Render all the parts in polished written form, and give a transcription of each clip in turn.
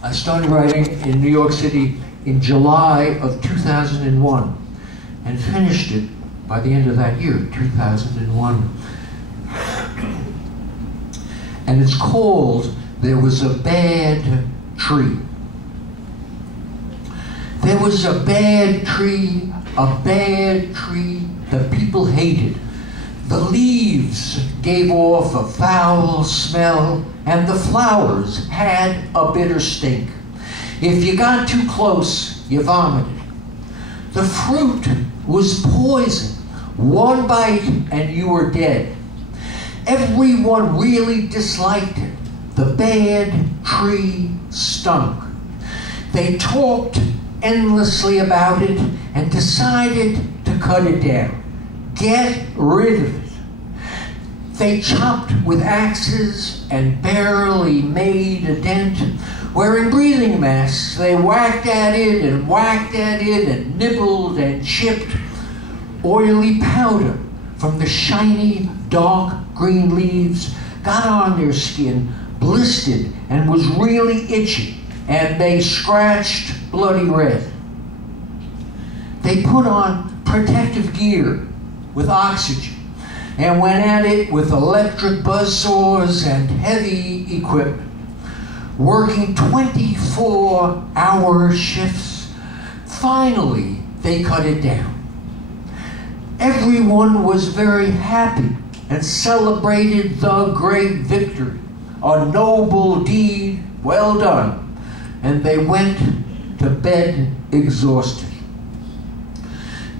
I started writing in New York City in July of 2001 and finished it by the end of that year, 2001. And it's called There Was a Bad Tree. There was a bad tree that people hated. The leaves gave off a foul smell, and the flowers had a bitter stink. If you got too close, you vomited. The fruit was poison. One bite and you were dead. Everyone really disliked it. The bad tree stunk. They talked endlessly about it and decided to cut it down. Get rid of it. They chopped with axes and barely made a dent. Wearing breathing masks, they whacked at it and nibbled and chipped. Oily powder from the shiny, dark green leaves got on their skin, blistered, and was really itchy, and they scratched bloody red. They put on protective gear with oxygen and went at it with electric buzzsaws and heavy equipment, working 24-hour shifts. Finally, they cut it down. Everyone was very happy and celebrated the great victory, a noble deed well done, and they went to bed exhausted.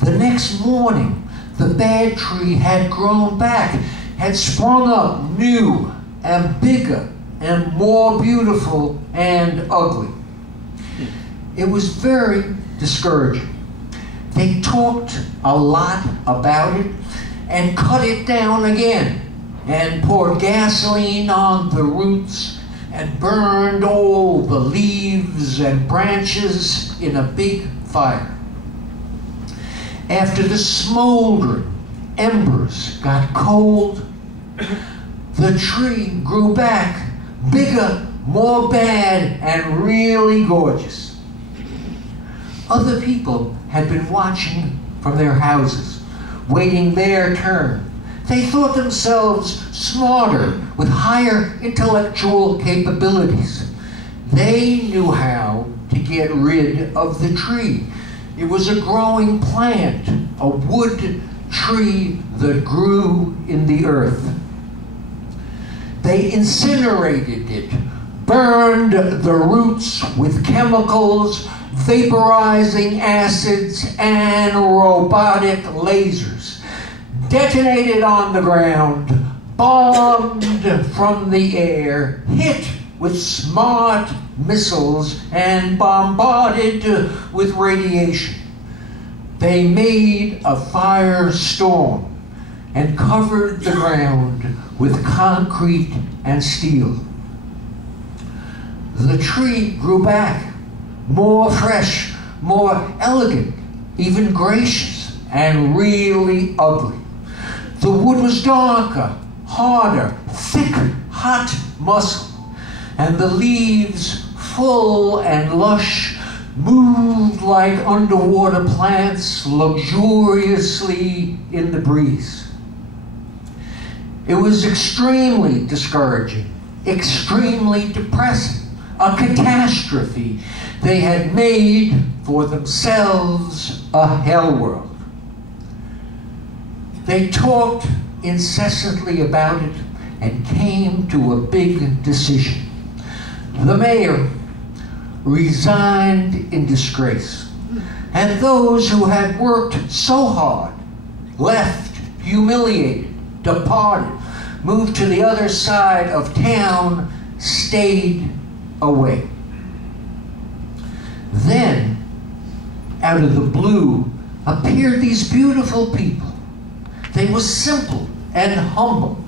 The next morning, the bad tree had grown back, had sprung up new and bigger and more beautiful and ugly. It was very discouraging. They talked a lot about it and cut it down again and poured gasoline on the roots and burned all the leaves and branches in a big fire. After the smoldering embers got cold, the tree grew back, bigger, more bad, and really gorgeous. Other people had been watching from their houses, waiting their turn. They thought themselves smarter, with higher intellectual capabilities. They knew how to get rid of the tree. It was a growing plant, a wood tree that grew in the earth. They incinerated it, burned the roots with chemicals, vaporizing acids, and robotic lasers, detonated on the ground, bombed from the air, hit with smart missiles, and bombarded with radiation. They made a firestorm and covered the ground with concrete and steel. The tree grew back, more fresh, more elegant, even gracious, and really ugly. The wood was darker, harder, thick, hot muscle, and the leaves, full and lush, moved like underwater plants luxuriously in the breeze. It was extremely discouraging, extremely depressing, a catastrophe. They had made for themselves a hell world. They talked incessantly about it and came to a big decision. The mayor resigned in disgrace, and those who had worked so hard left, humiliated, departed, moved to the other side of town, stayed away. Then, out of the blue, appeared these beautiful people. They were simple and humble,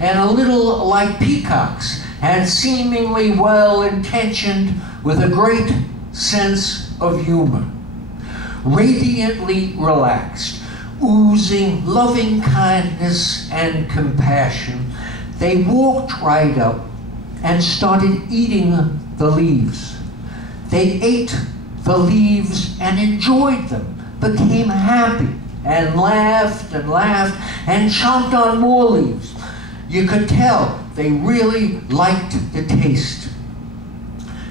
and a little like peacocks, and seemingly well-intentioned, with a great sense of humor. Radiantly relaxed, oozing loving kindness and compassion, they walked right up and started eating the leaves, They ate the leaves and enjoyed them, became happy, and laughed and chomped on more leaves. You could tell they really liked the taste.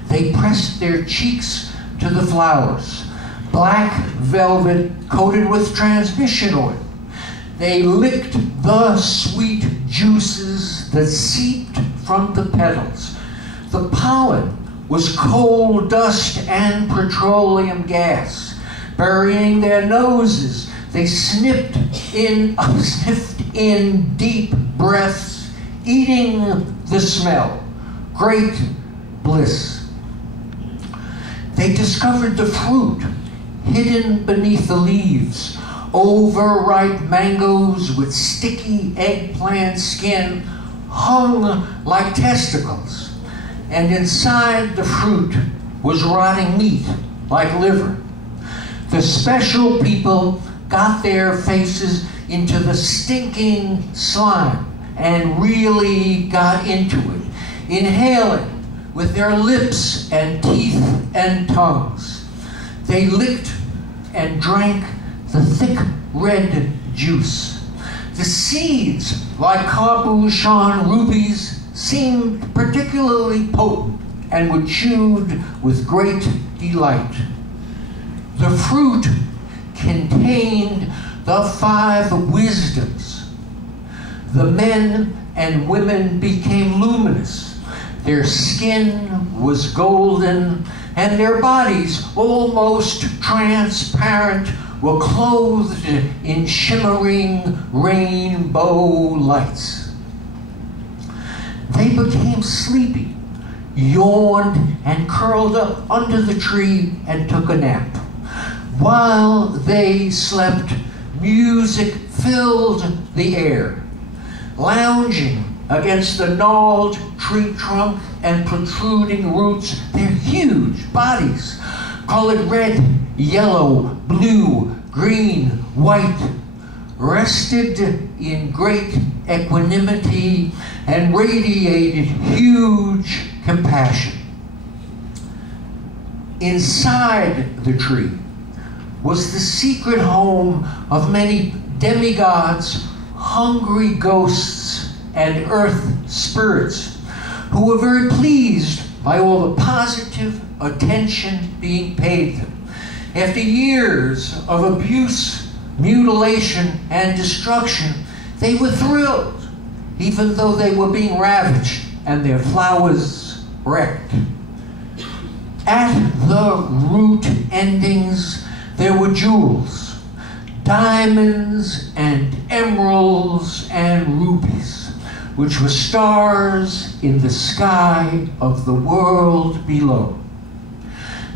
They pressed their cheeks to the flowers, black velvet coated with transmission oil. They licked the sweet juices that seeped from the petals. The pollen was coal dust and petroleum gas. Burying their noses, they sniffed in deep breaths, eating the smell. Great bliss. They discovered the fruit hidden beneath the leaves. Overripe mangoes with sticky eggplant skin hung like testicles, and inside the fruit was rotting meat like liver. The special people got their faces into the stinking slime and really got into it, inhaling with their lips and teeth and tongues. They licked and drank the thick red juice. The seeds, like cabochon rubies, seemed particularly potent and were chewed with great delight. The fruit contained the 5 wisdoms. The men and women became luminous. Their skin was golden, and their bodies, almost transparent, were clothed in shimmering rainbow lights. They became sleepy, yawned, and curled up under the tree and took a nap. While they slept, music filled the air. Lounging against the gnarled tree trunk and protruding roots, their huge bodies, colored red, yellow, blue, green, white, rested in great equanimity and radiated huge compassion. Inside the tree was the secret home of many demigods, hungry ghosts, and earth spirits who were very pleased by all the positive attention being paid them. After years of abuse, mutilation, and destruction, they were thrilled, even though they were being ravaged and their flowers wrecked. At the root endings, there were jewels, diamonds and emeralds and rubies, which were stars in the sky of the world below.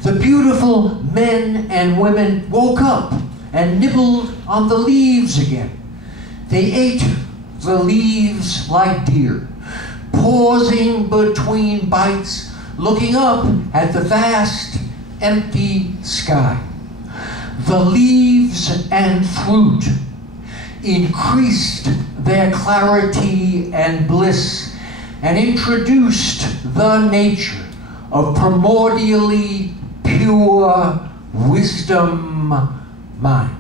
The beautiful men and women woke up and nibbled on the leaves again. They ate the leaves like deer, pausing between bites, looking up at the vast, empty sky. The leaves and fruit increased their clarity and bliss and introduced the nature of primordially pure wisdom mind.